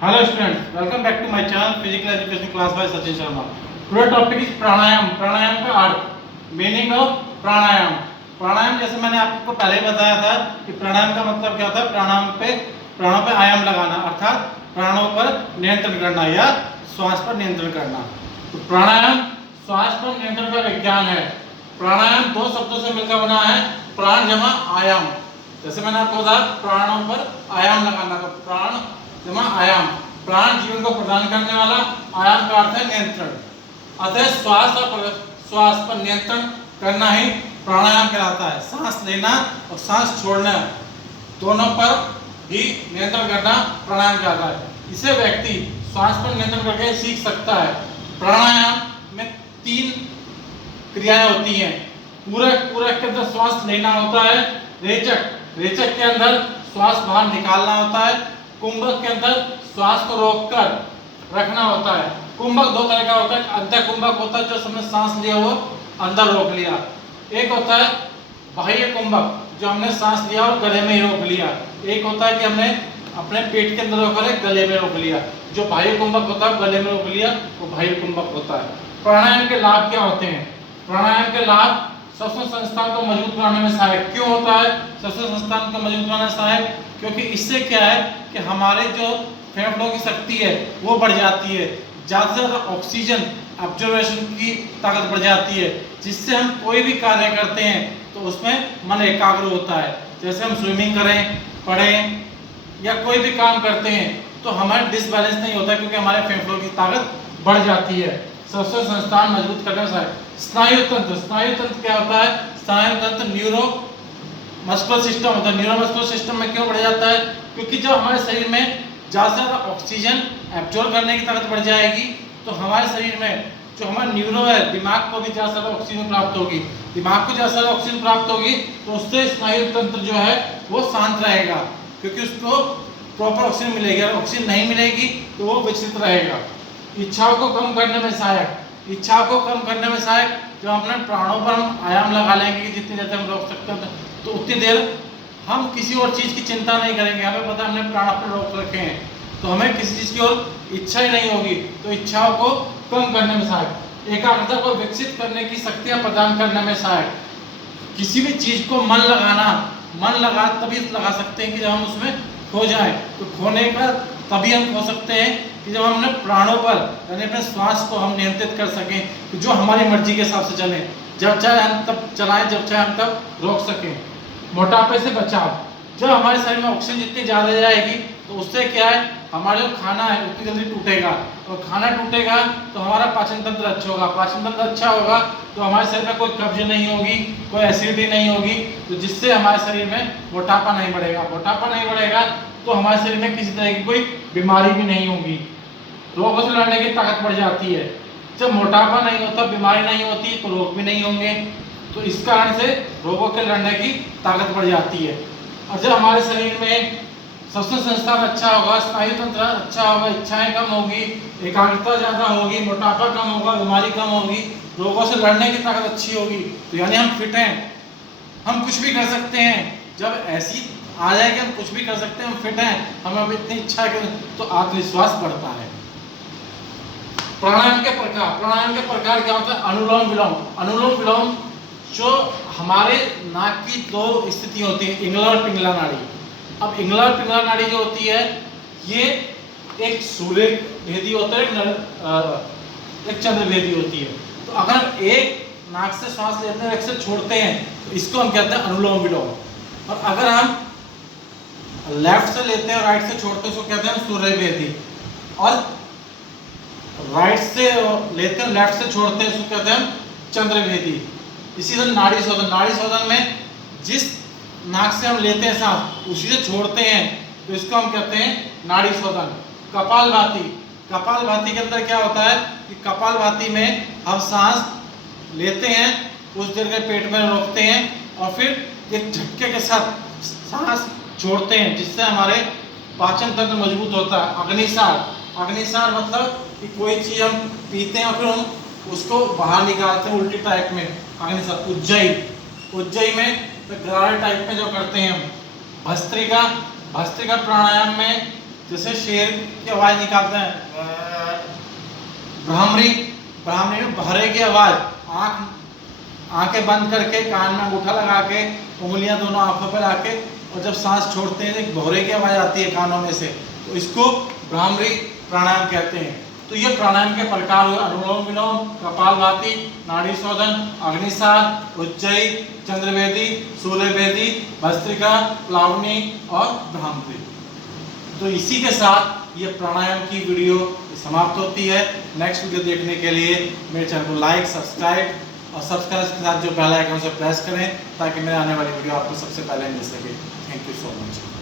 Hello students, welcome back to my channel Physical Education Class by Sachin Sharma. Today topic is प्राणायाम. प्राणायाम का अर्थ, meaning of प्राणायाम. प्राणायाम जैसे मैंने आपको पहले बताया था कि प्राणायाम का मतलब क्या होता है. प्राणों पे आयाम लगाना, अर्थात प्राणों पर नियंत्रण करना या श्वास पर नियंत्रण करना. तो प्राणायाम श्वास पर नियंत्रण का विज्ञान है. प्राणायाम दो शब्दों से मिलकर बना है, प्राण जमा आयाम. जैसे मैंने आपको बताया प्राणों पर आयाम लगाना, तो प्राण जमा आयाम. प्राण जीवन को प्रदान करने वाला, आयाम का अर्थ है नियंत्रण. अतः श्वास पर नियंत्रण करना ही प्राणायाम कहलाता है. सांस लेना और सांस छोड़ना दोनों पर ही नियंत्रण करना प्राणायाम कहलाता है. इसे व्यक्ति श्वास पर नियंत्रण करके सीख सकता है. प्राणायाम में 3 क्रियाएं होती हैं. पूरक के अंदर श्वास लेना होता है. रेचक के अंदर श्वास बाहर निकालना होता है. कुंभक के अंदर श्वास को रोककर रखना होता है. कुंभक 2 तरह का होता है. अंत्य कुंभक होता है जो हमने सांस लिया वो अंदर रोक लिया. एक होता है बाह्य कुंभक जो हमने सांस लिया और गले में ही रोक लिया. एक होता है कि हमने अपने पेट के अंदर रोक गले में रोक लिया. जो बाह्य कुंभक होता है गले में रोक लिया वो बाह्य कुंभक होता है. प्राणायाम के लाभ क्या होते हैं? प्राणायाम के लाभ श्वसन संस्थान को मजबूत बनाने में सहायक क्यों होता है? श्वसन संस्थान को मजबूत बनाने में सहायक क्योंकि इससे क्या है कि हमारे जो फेफड़ों की शक्ति है वो बढ़ जाती है. ज़्यादा से ज़्यादा ऑक्सीजन ऑब्जर्वेशन की ताकत बढ़ जाती है, जिससे हम कोई भी कार्य करते हैं तो उसमें मन एकाग्र होता है. जैसे हम स्विमिंग करें, पढ़ें या कोई भी काम करते हैं तो हमारा डिसबैलेंस नहीं होता क्योंकि हमारे फेफड़ों की ताकत बढ़ जाती है. श्वसन संस्थान मजबूत करने में सहायक. स्नायु तंत्र क्या होता है? स्नायु तंत्र न्यूरो मस्कुलर सिस्टम होता है. न्यूरोमस्कुलर सिस्टम में क्यों बढ़ जाता है? क्योंकि जब हमारे शरीर में ज़्यादा से ज़्यादा ऑक्सीजन एब्जॉर्ब करने की ताकत बढ़ जाएगी तो हमारे शरीर में जो हमारा न्यूरो है, दिमाग को भी ज़्यादा से ज़्यादा ऑक्सीजन प्राप्त होगी. दिमाग को ज़्यादा से ज़्यादा ऑक्सीजन प्राप्त होगी तो उससे स्नायु तंत्र जो है वो शांत रहेगा क्योंकि उसको प्रॉपर ऑक्सीजन मिलेगी. अगर ऑक्सीजन नहीं मिलेगी तो वो विचलित रहेगा. इच्छाओं को कम करने में सहायक. इच्छाओं को कम करने में सहायक जब अपने प्राणों पर हम आयाम लगा लेंगे कि जितनी देर हम रोक सकते हैं तो उतनी देर हम किसी और चीज़ की चिंता नहीं करेंगे. हमें पता है हमने प्राण अपने रोक रखे हैं तो हमें किसी चीज़ की और इच्छा ही नहीं होगी. तो इच्छाओं को कम करने में सहायक. एकाग्रता को विकसित करने की शक्तियाँ प्रदान करने में सहायक. किसी भी चीज़ को मन लगा तभी लगा सकते हैं कि जब हम उसमें खो जाएं. तो खोने का तभी हम खो सकते हैं कि जब हम अपने प्राणों पर यानी अपने श्वास को हम नियंत्रित कर सकें जो हमारी मर्जी के हिसाब से चले. जब चाहे हम तब चलाएं, जब चाहे हम तब रोक सकें. मोटापे से बचाव. जब हमारे शरीर में ऑक्सीजन जितनी ज़्यादा जाएगी तो उससे क्या है हमारा जो खाना है उतनी जल्दी टूटेगा और खाना टूटेगा तो हमारा पाचन तंत्र अच्छा होगा. पाचन तंत्र अच्छा होगा तो हमारे शरीर में कोई कब्ज नहीं होगी, कोई एसिडिटी नहीं होगी, तो जिससे हमारे शरीर में मोटापा नहीं बढ़ेगा. मोटापा नहीं बढ़ेगा तो हमारे शरीर में किसी तरह की कोई बीमारी भी नहीं होगी. रोगों से लड़ने की ताकत बढ़ जाती है. जब मोटापा नहीं होता, बीमारी नहीं होती तो रोग भी नहीं होंगे. तो इस कारण से रोगों के लड़ने की ताकत बढ़ जाती है. और जब हमारे शरीर में श्वसन संस्थान अच्छा होगा, स्नायु तंत्र अच्छा होगा, इच्छाएं कम होगी, एकाग्रता ज़्यादा होगी, मोटापा कम होगा, बीमारी कम होगी, रोगों से लड़ने की ताकत अच्छी होगी तो यानी हम फिट हैं, हम कुछ भी कर सकते हैं. जब ऐसी आ जाए कि हम कुछ भी कर सकते हैं, हम फिट हैं, हमें अब इतनी इच्छा है तो आत्मविश्वास बढ़ता है. प्राणायाम के प्रकार क्या होता है? अनुलोम विलोम. अनुलोम विलोम जो हमारे नाक की 2 स्थिति होती है, इंगला और पिंगला नाड़ी. अब इंगला और पिंगला नाड़ी जो होती है ये एक सूर्य भेदी होता है, एक चंद्र भेदी होती है. तो अगर एक नाक से श्वास लेते हैं, एक से छोड़ते हैं तो इसको हम कहते हैं अनुलोम विलोम. और अगर हम लेफ्ट से लेते हैं राइट से छोड़ते हैं उसको कहते हैं सूर्य भेदी. और राइट से लेते हैं लेफ्ट से छोड़ते हैं उसको कहते हैं चंद्र भेदी. इसी तरह नाड़ी शोधन में जिस नाक से हम लेते हैं सांस उसी से छोड़ते हैं तो इसको हम कहते हैं नाड़ी शोधन. कपालभाति के अंदर क्या होता है कि कपालभाति में हम सांस लेते हैं, कुछ देर के पेट में रोकते हैं और फिर एक झटके के साथ सांस छोड़ते हैं जिससे हमारे पाचन तंत्र मजबूत होता है. अग्निसार मतलब कि कोई चीज़ हम पीते हैं और फिर हम उसको बाहर निकालते हैं उल्टी टाइप में. अग्निसार. उज्जयी में गरारे टाइप में जो करते हैं हम. भस्त्रिका प्राणायाम में जैसे शेर की आवाज निकालते हैं, भ्रामरी, भ्रामरी में भरे की आवाज, आंखें बंद करके कान में अंगूठा लगा के उंगलियां दोनों आंखों पर लाके और जब सांस छोड़ते हैं एक भौरे की आवाज आती है कानों में से, तो इसको भ्रामरी प्राणायाम कहते हैं। तो ये प्राणायाम के प्रकार हुए अनुलोम विलोम, कपालभाति, नाड़ी शोधन, अग्निसार, उज्जयी, चंद्रवेदी, सूर्यवेदी, भस्त्रिका, प्लावनी और भ्रामरी। तो इसी के साथ ये प्राणायाम की वीडियो समाप्त होती है। नेक्स्ट वीडियो देखने के लिए मेरे चैनल को लाइक, सब्सक्राइब और सब्सक्राइब के साथ जो बेल आइकन से प्रेस करें ताकि मेरे आने वाली वीडियो आपको सबसे पहले मिल सके। Thank you so much.